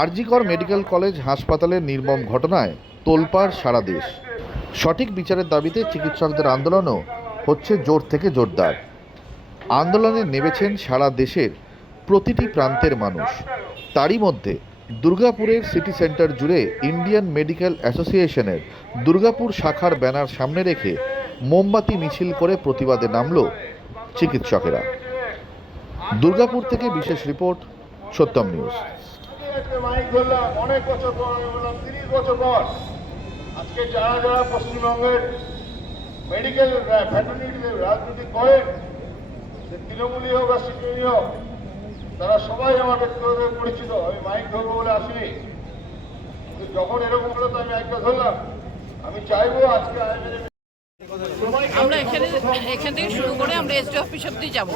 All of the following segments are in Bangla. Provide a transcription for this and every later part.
আরজিকর মেডিকেল কলেজ হাসপাতালের নির্মম ঘটনায় তোলপাড় সারা দেশ। সঠিক বিচারের দাবিতে চিকিৎসকদের আন্দোলনও হচ্ছে জোর থেকে জোরদার। আন্দোলনে নেমেছেন সারা দেশের প্রতিটি প্রান্তের মানুষ। তারই মধ্যে দুর্গাপুরের সিটি সেন্টার জুড়ে ইন্ডিয়ান মেডিকেল অ্যাসোসিয়েশনের দুর্গাপুর শাখার ব্যানার সামনে রেখে মোমবাতি মিছিল করে প্রতিবাদে নামল চিকিৎসকেরা। দুর্গাপুর থেকে বিশেষ রিপোর্ট সত্যম নিউজ। আজকে মাইক ধরলাম, অনেক বছর পর, আমি বললাম, তিরিশ বছর পর, আজকে যারা যারা পশ্চিমবঙ্গের মেডিকেল ফ্যাটার্নিটিতে রাজনীতি করেন সে তৃণমূলী হোক বা সিপিএমই হোক, তারা সবাই আমার ব্যক্তিগতভাবে পরিচিত। আমি মাইক ধরবো বলে আসিনি। যখন এরকম হলো, তো আমি মাইকটা ধরলাম। আমি চাইব আজকে আইএমএ আমরা এখানে, এখান থেকে শুরু করে আমরা এসডি অফিস অব্দি যাব।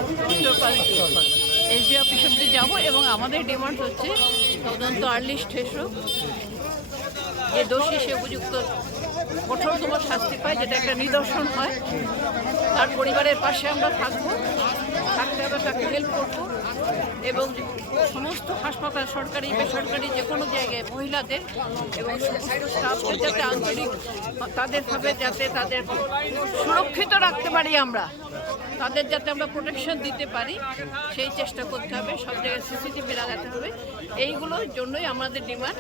এসডি অফিস অব্দি যাব এবং আমাদের ডিমান্ড হচ্ছে তদন্ত আর্লিস্ট হেসো যে দোষী সে উপযুক্ত কঠোরতম শাস্তি পায়, যেটা একটা নিদর্শন হয়। তার পরিবারের পাশে আমরা থাকব। তাকে হেল্প করব। এবং সমস্ত হাসপাতাল, সরকারি, বেসরকারি যে কোনো জায়গায় মহিলাদের এবং স্টাফদের যাতে আন্তরিক তাদেরভাবে যাতে তাদের সুরক্ষিত রাখতে পারি আমরা, তাদের যাতে আমরা প্রোটেকশন দিতে পারি, সেই চেষ্টা করতে হবে। সব জায়গায় সিসিটিভি লাগাতে হবে। এইগুলোর জন্যই আমাদের ডিমান্ড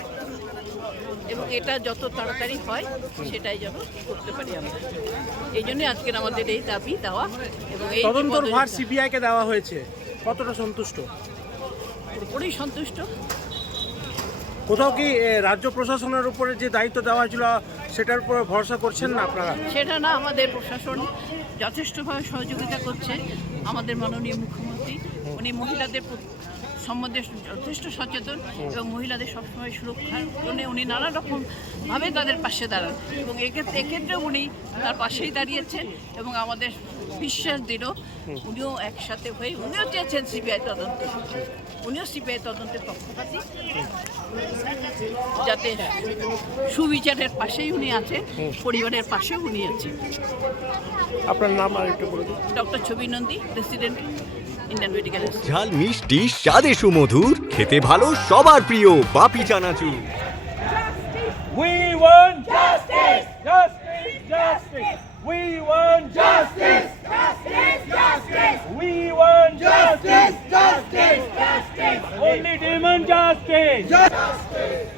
এবং এটা যত তাড়াতাড়ি হয় সেটাই যেন করতে পারি আমরা। এই জন্যই আজকের আমাদের এই দাবি দেওয়া এবং এই তদন্তর ভার পদযাত্রা- সিবিআই কে দেওয়া হয়েছে। কতটা সন্তুষ্ট? পুরোপুরি সন্তুষ্ট। কোথাও কি রাজ্য প্রশাসনের উপরে যে দায়িত্ব দেওয়া হয়েছিল সেটার উপর ভরসা করছেন না আপনারা? সেটা না আমাদের প্রশাসন যথেষ্টভাবে সহযোগিতা করছে। আমাদের মাননীয় মুখ্যমন্ত্রী উনি মহিলাদের সম্বন্ধে যথেষ্ট সচেতন এবং মহিলাদের সবসময় সুরক্ষার জন্য উনি নানা রকমভাবে তাদের পাশে দাঁড়ান এবং এক্ষেত্রে এক্ষেত্রেও উনি তার পাশেই দাঁড়িয়েছেন এবং আমাদের বিশ্বাস দিল উনিও একসাথে হয়ে উনিও চেয়েছেন সিবিআই তদন্ত। উনিও সিবিআই তদন্তের পক্ষপাতী। যাতে সুবিচারের পাশেই উনি আছেন পরিবারের পাশেও উনি আছেন। আপনার নাম আর একটু বলে দিন ডক্টর ছবি নন্দী প্রেসিডেন্ট ইন্ডিয়ান মেডিকেল ঝাল মিষ্টি স্বাদে সুমধুর খেতে ভালো সবার প্রিয় বাপি চানাচুর We want justice! Justice! Justice! We want justice! Justice! Justice! We want justice! Justice! Justice! Only demand justice! Justice!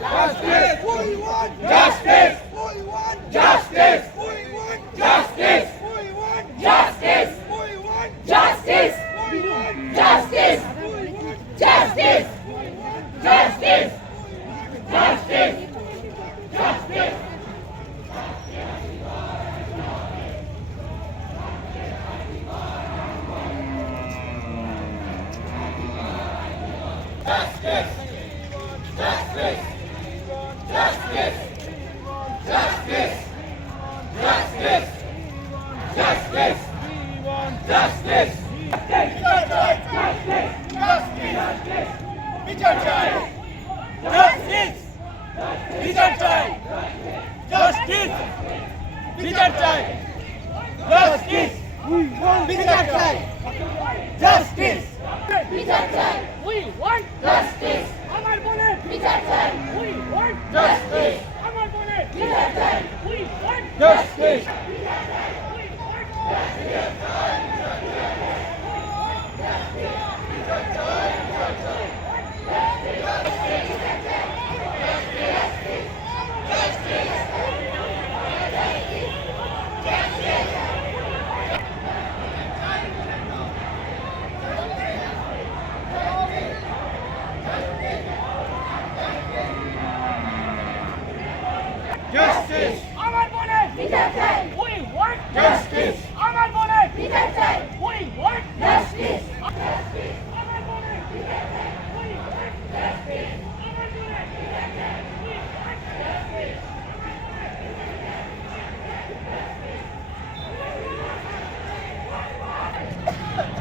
Justice! We want justice! We want justice! We want justice! We want justice! We want justice! We want justice! We want justice! Justice! Justice! Justice! বিচার চাই জাস্টিস বিচার চাই জাস্টিস বিচার চাই জাস্টিস বিচার চাই! জাস্টিস বিচার চাই উই ওয়ান্ট জাস্টিস আমার বোনের বিচার চাই উই Justice! Justice!